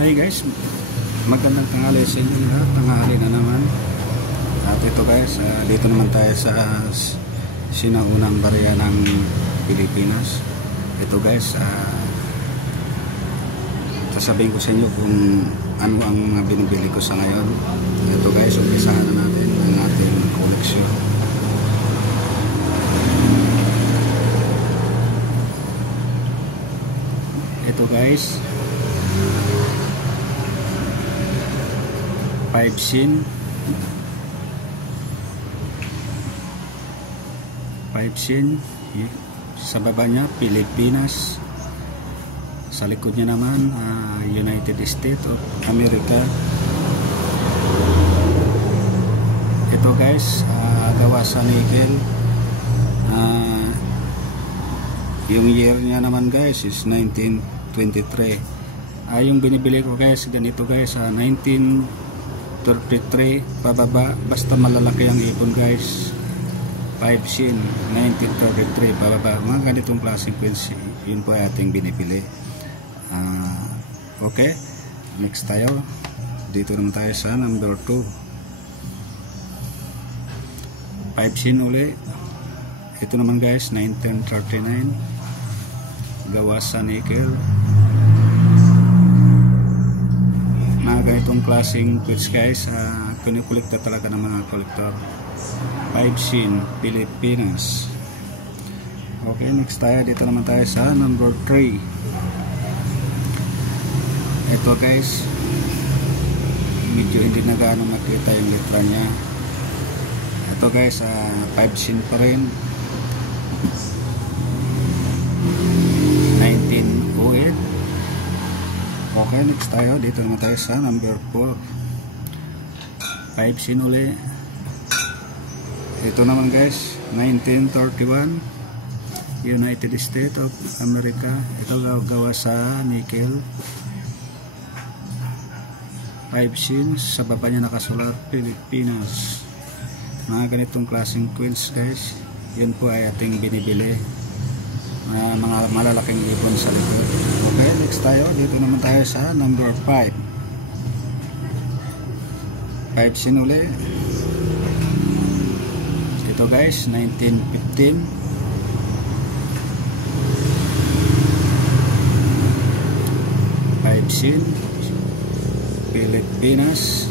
Hi guys, magandang tanghali sa inyo lahat. Tanghali na naman. At ito guys, dito naman tayo sa sinaunang barya ng Pilipinas. Ito guys, sasabihin ko sa inyo kung ano ang mga binibili ko sa ngayon. Ito guys, umpisahan na natin ang ating koleksyon. Ito guys, 5 sin sa baba niya Pilipinas, sa likod niya naman United States of America. Ito guys, gawa sa nickel. Yung year niya naman guys is 1923. Yung binibili ko guys, ganito guys, 1933 pababa, basta malalaki ang ipon guys. 5 sin 1933 pababa, mga ganitong klaseng coins, yun po ay ating binibili. Okay, next tayo, dito naman tayo sa number 2. 5 sin uli. Ito naman guys, 1939, gawa sa nickel. Mga ganitong klaseng coins guys, kinukulikta talaga ng mga kolektor. 5 sin Pilipinas. Okay, next tayo, dito naman tayo sa number 3. Ito guys, medyo hindi na gaano makita yung litra nya. Ito guys, 5 sin pa rin, 1908. Okay, next tayo, dito naman tayo sa number 4. 5 sin uli. Ito naman guys, 1931, United States of America. Ito gawa sa nickel. 5 sin, sa baba niya nakasulat Pilipinas. Mga ganitong klaseng coins guys, yun po ay ating binibili. Mga malalaking ipon sa likod. Okay, next tayo, dito naman tayo sa number 5. 5 sin uli. Ito guys, 1915. 5 sin Pilipinas,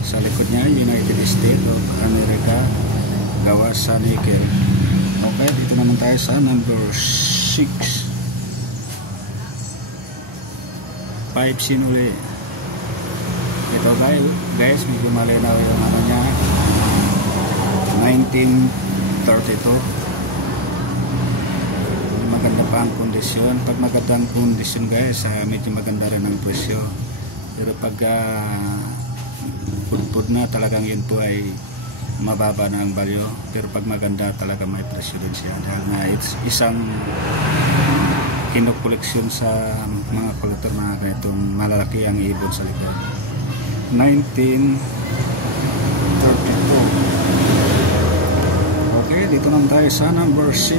sa likod niya United States of America, gawa sa nickel. Okay, dito naman tayo sa number 6. 5 sin uli. Ito guys, medyo malinaw yung ano niya, 1932. Maganda pa ang kondisyon. Pag magandang kondisyon guys, medyo maganda rin ang presyo. Pero pag pudpud na, talagang yun po ay mababa na ang value. Pero pag maganda, talaga may presyo din siya, dahil na it's isang kinukoleksyon sa mga kolektor, mga ganitong malalaki ang ibon sa likod. 1932. Dito naman tayo sa number 7.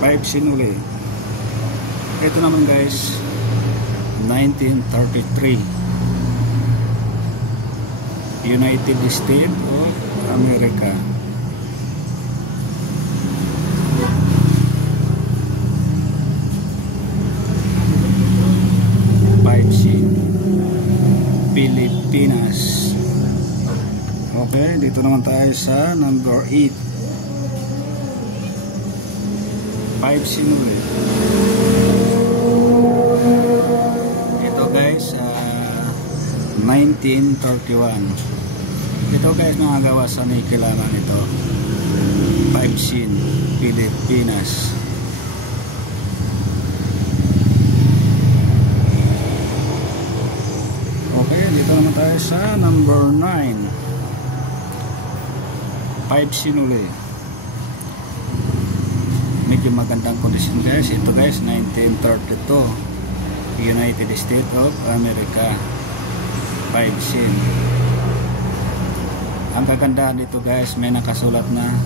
5 sin uli. Ito naman guys, 1933, United States of America. Pilipinas. Okay, dito naman tayo sa number 8. 5 sin ulit. Ito guys, 1931. Ito guys, mga gawa sa nickel naman ito. 5 sin Pilipinas. Okay, dito naman tayo sa number 9. 5 sin uli. Medyo magandang kondisyon guys. Ito guys, 1932, United States of America. 5 sin. Ang kagandahan dito guys, may nakasulat na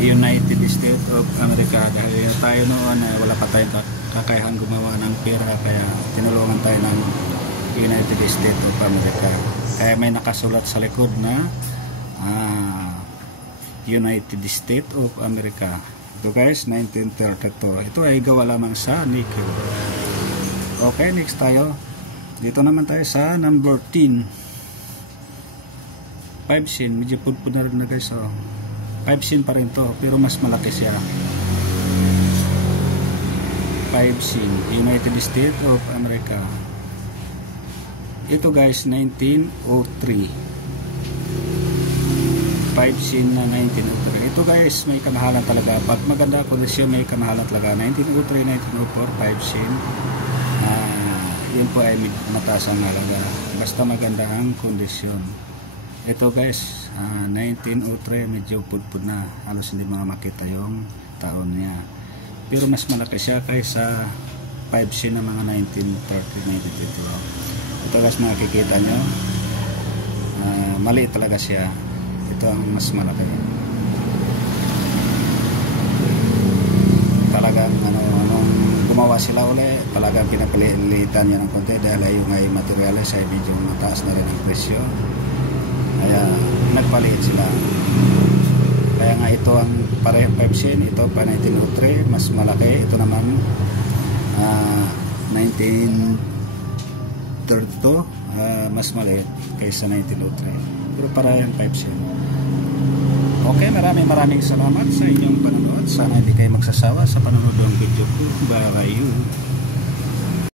United States of America. Dahil tayo noon wala pa tayong kakayahan gumawa ng pera, kaya tinulungan tayo ng United States of America. Kaya may nakasulat sa likod na United States of America. Ito guys, 1932. Ito ay gawa lamang sa nickel. Okay, next tayo. Dito naman tayo sa number 10. 5 sin. Medyo pudpud na rin na guys. 5 sin pa rin to, pero mas malaki siya. 5 sin. United States of America. Ito guys, 1903. 5 sin na 1903. Ito guys, may kamahalan talaga. Pag maganda kondisyon, may kamahalan talaga. 1903, 1904, 5 sin. Yun po ay mataas ang halaga. Basta maganda ang kondisyon. Ito guys, 1903, medyo pudpud na. Halos hindi mga makita yung taon niya. Pero mas malaki siya kaysa 5 sin na mga 1930, 1932. Ito guys, makikita nyo. Mali talaga siya. Ito ang mas malaki. Talagang anong gumawa sila uli, talagang pinapalitan niya ng konti dahil yung ay materials ay medyo mataas na rin ang presyo. Kaya nagpalit sila. Kaya nga ito ang parehong 5 sin, ito pa 1903, mas malaki. Ito naman 1932, mas maliit kaysa 1903. Pero parehong 5 sin. Okay, maraming salamat sa inyong panonood. Sana hindi kayo magsasawa sa panonood ng video ko. Bye-bye.